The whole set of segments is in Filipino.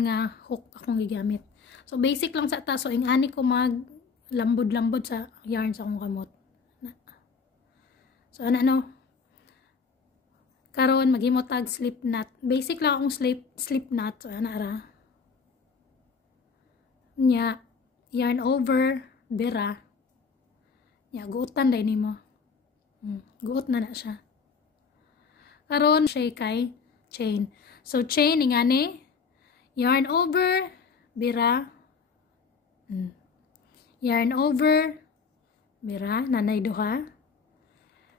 nga hook akong gigamit. So basic lang sa ta, so ingani ko mag lambod-lambod sa yarn sa akong kamot. So ano no, karon maghimo tag slip knot. Basic lang akong slip knot. So ana ra nya yarn over bera nya guutan day nimo. Guot na siya. Karon siya kay chain. So chain ingani yarn over bera, yarn over bera, nanay duha,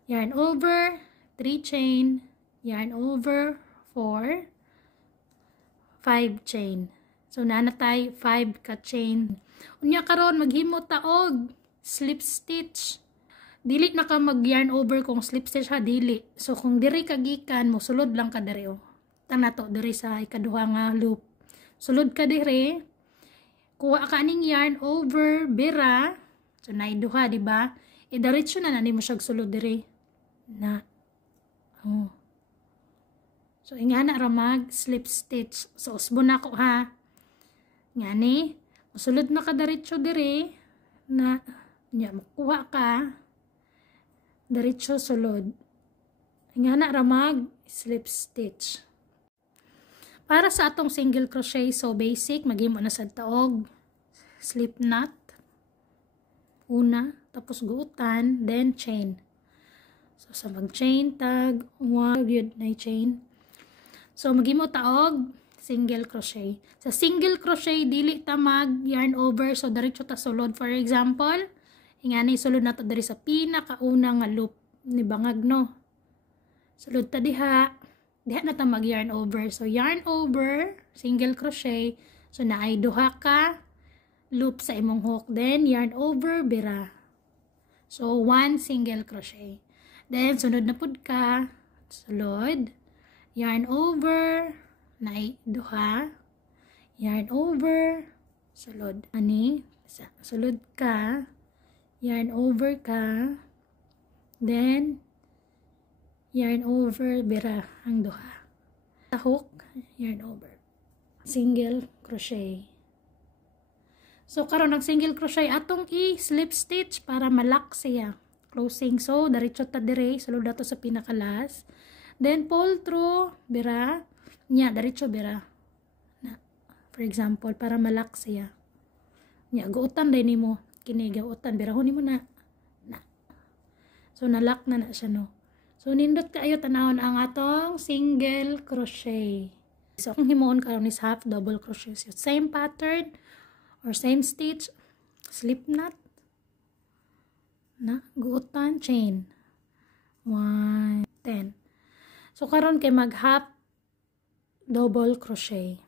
yarn over 3 chain, yarn over 4, 5 chain. So nanatay 5 ka chain. Unya karon maghimo ta og slip stitch. Dili na ka mag yarn over kung slip stitch ha, dili. So kung diri ka gikan mo sulod lang ka diri oh. Tana to diri sa ikaduha nga loop. Sulod ka diri, kuha ka ning yarn over bera. So nay duha di ba? Diretso na nimo siya sulod diri. Na. Oh. So ingana ra mag slip stitch. So usbon nako ha. Ngani, sulod na ka diretso diri na nya makuha ka diretso sulod. Ingana ra mag slip stitch. Para sa atong single crochet, so basic, maghimo na sa taog, slip knot, una, tapos guutan, then chain. So sa mag-chain tag, yun na chain. So maghimo taog, single crochet. Sa single crochet, dili ta mag yarn over, so diretso ta sulod. For example, ingani sulod na to diri sa pinakauna nga loop ni bangag no. Sulod ta diha na ta mag yarn over. So yarn over, single crochet. So naay duha ka loop sa imong hook. Then yarn over bera. So 1 single crochet. Then sunod na pud ka sulod, yarn over, naay duha, yarn over, sulod. Ani, sulod ka, yarn over ka, then yarn over bera ang duha. Sa hook, yarn over, single crochet. So karon nag single crochet atong i-slip stitch para malak siya. Closing. So diretso ta dire, sulod dato sa pinakalas. Then pull through bera, nya diretso bera. Na, for example, para malak siya. Nya guutan day nimo, kini guutan berahon nimo na. So nalak na siya no. So nindot kaayo tanawon ang atong single crochet. So kung himuon karon is half double crochet. So, same pattern or same stitch, slip knot, na guutan, chain. 1, 10. So karon kay mag half double crochet.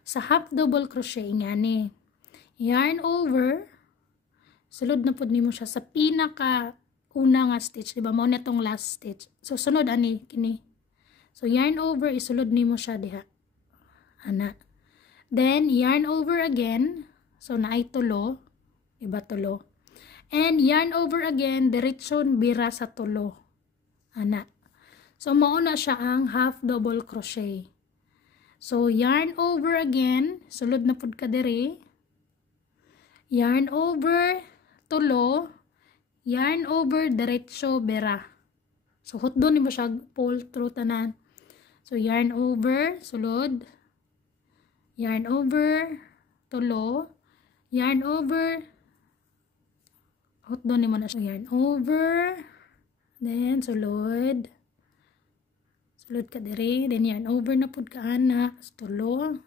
Sa half double crochet ngani, yarn over, sulod na pud nimo siya sa pinaka una nga stitch, diba? Mao na tong last stitch. So sunod ani kini. So yarn over, isulod nimo siya diha. Ana. Then yarn over again. So naay tulo, diba tulo? And yarn over again, diretso bira sa tulo. Ana. So mao na siya ang half double crochet. So yarn over again, sulod na pud ka diri. Yarn over, tulo, yarn over, diretso bera. So hot doon nimo siya pull through tanan. So yarn over, sulod, yarn over, tulo, yarn over, hot doon nimo na siya, yarn over, then sulod, sulod ka diri, then yarn over na pud ka ana, tulo,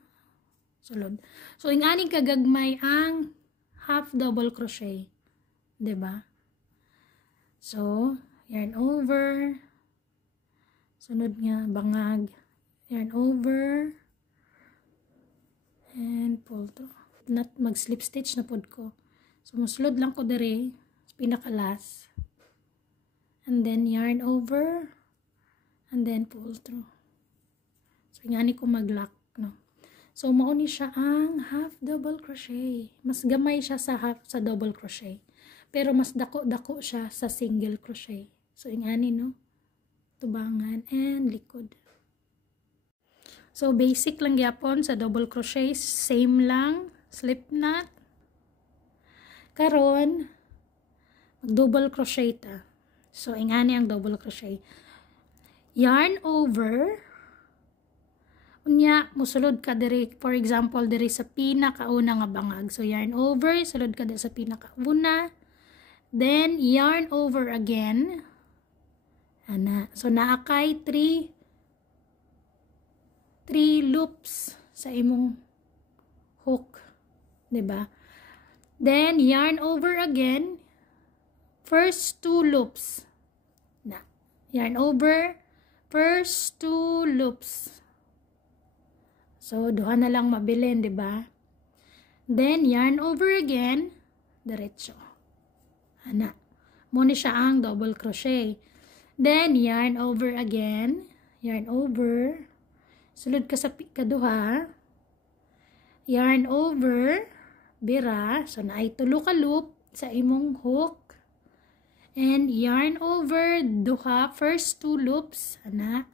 sulod. So ingani kagagmay ang half double crochet, diba? So yarn over, sunod nga bangag, yarn over, and pull to. Not mag slip stitch na pod ko. So musulod lang ko diri pinakalas, and then yarn over, and then pull through. So ingani ko mag-lock no. So mao ni siya ang half double crochet. Mas gamay siya sa half sa double crochet, pero mas dako-dako siya sa single crochet. So ingani no, tubangan and likod. So basic lang gyapon sa double crochet, same lang, slip knot. Karon mag double crochet ta. So ingani ang double crochet. Yarn over. Unya mosulod ka diri, for example diri sa pinakauna nga bangag. So yarn over, sulod ka diri sa pinakauna. Then yarn over again. Ana. So naa kay 3 loops sa imong hook, 'di ba? Then yarn over again. First 2 loops. Na. Yarn over, first 2 loops. So duha na lang mabilin, 'di ba? Then yarn over again, diretso. Ana. Mo ni siya ang double crochet. Then yarn over again, yarn over. Sulod ka sa kaduha, yarn over, bira, so naay tulo ka loop sa imong hook, and yarn over, duha, first 2 loops, ana,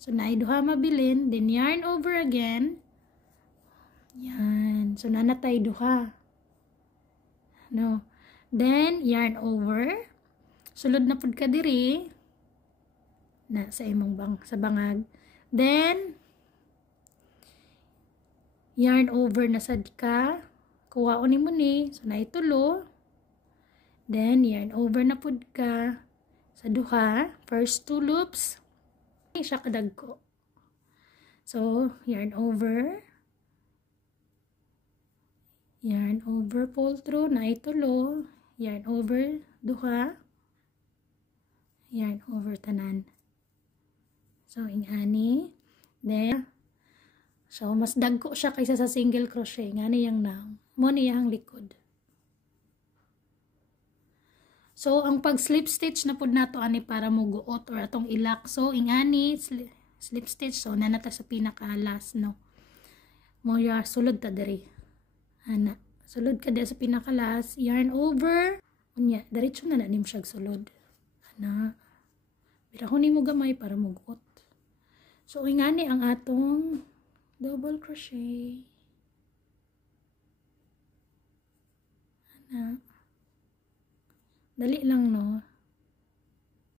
so naay duha mabilin, then yarn over again, yan, so nanatay duha, no, then yarn over, sulod na pud ka diri, na sa imong sa bangag. Then, yarn over na sad ka. Kuhaon mo ni. So, naitulo. Then, yarn over na pud ka sa duha. First 2 loops. Siya kadagko. So, yarn over. Yarn over, pull through. Naitulo. Yarn over, duha. Yarn over tanan. So, ingani. Then, so, mas dagko siya kaysa sa single crochet. Ngani yang nang. Mo niyang likod. So, ang pag slip stitch na pud nato ani para mo guot or atong ilak. So, ingani, slip stitch. So, nanata sa pinaka last, no. Mo ya, sulod ta diri. Ana. Sulod ka diri sa pinaka last. Yarn over. Unya, diretso na nim siya sulod. Ana. Birahon mo gamay para mo guot. So, ingani ang atong double crochet. Ana. Dali lang, no?